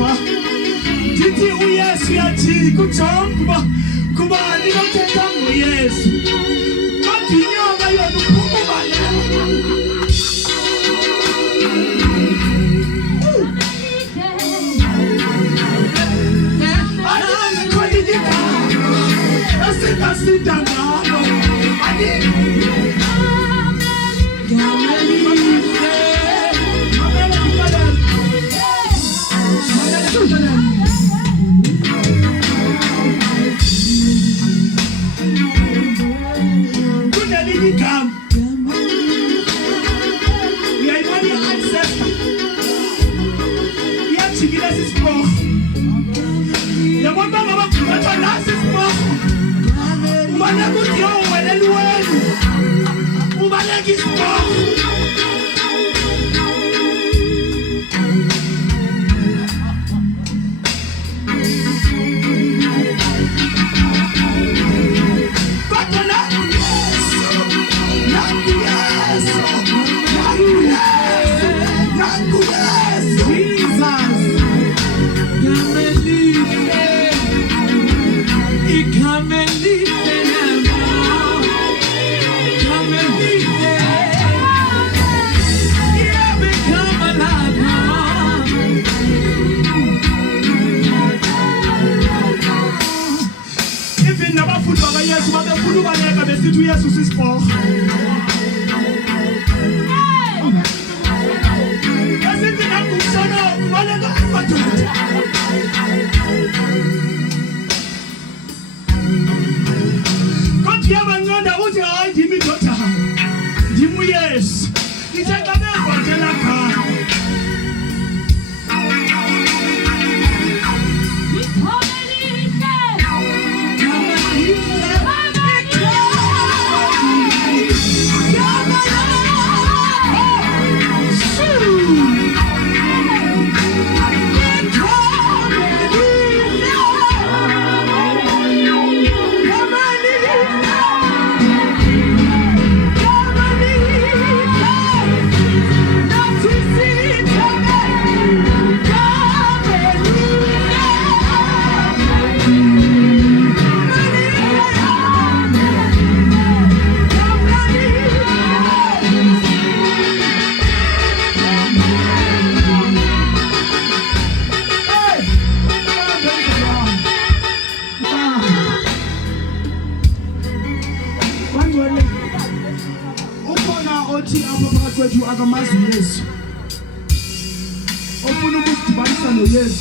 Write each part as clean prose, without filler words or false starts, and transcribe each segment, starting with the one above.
lapha ndithi uYesu yathi kujonga kuba ninothetha ngoYesu kodwa inyoka yona uphuma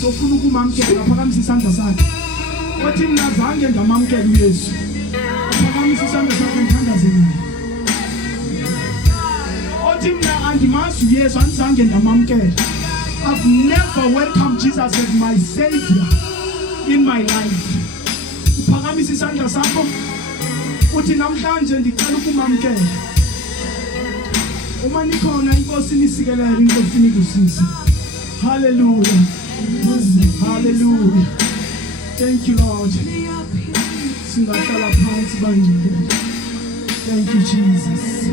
ofuna ukumamkela phakamisa isandla sakhe othi mina zange ngamamkela uYesu phakamisa isandla sakhe ngithandaze naye othi mina andimazi uYesu andizange ngamamkela I've never welcomed Jesus as my savior in my life phakamisa isandla sakho uthi namhlanje ndicela ukumamkela uma nikhona inkosi nisikelele inkosi nikusise hallelujah. Hallelujah. Thank you, Lord. Thank you, Jesus.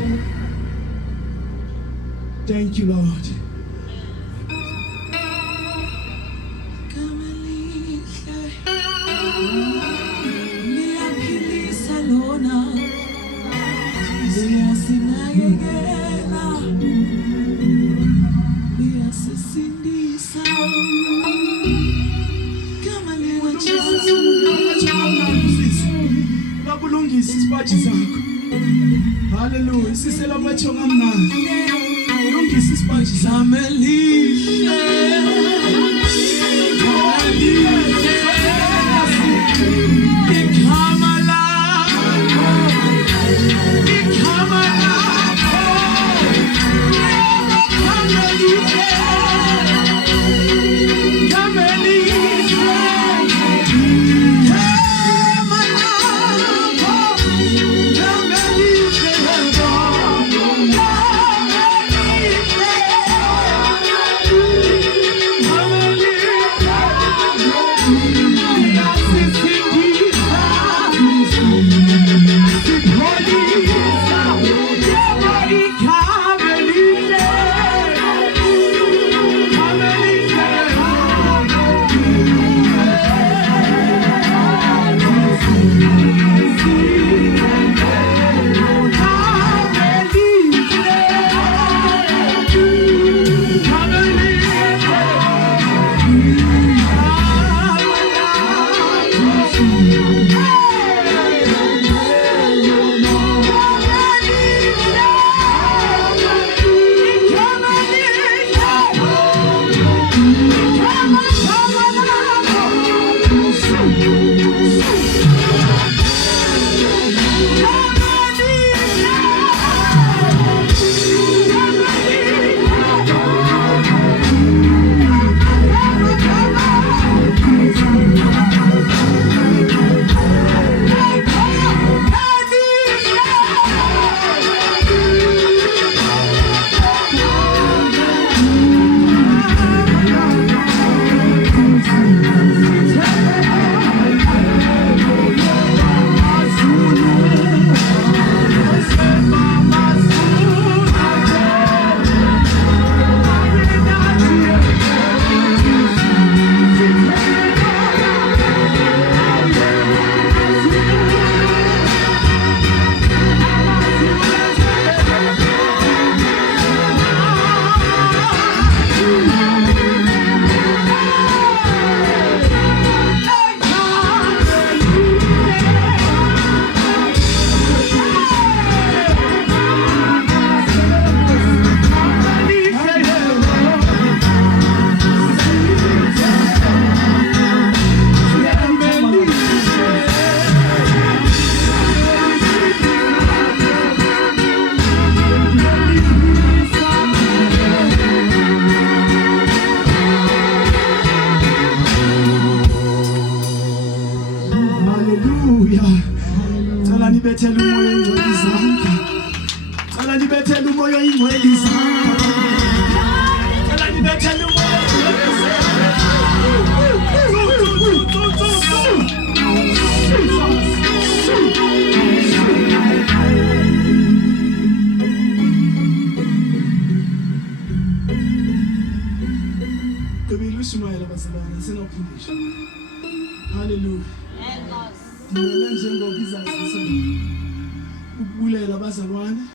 Thank you, Lord. Lona. Hallelujah. Sisela machonga mnandi. Lungisa isipaji sami elihle. Ikhama lakho. Ikhama lakho. Ikhama elihle. Ikhama elihle. Hallelujah. Cela nibethele umoya ingcwele izandla. Cela nibethele umoya ingcwele izandla. Cela nibethele umoya ingcwele izandla. Ishumayela bazalwane sinophindisha. Hallelujah. Mina njengoba izazi ukubulela bazalwane.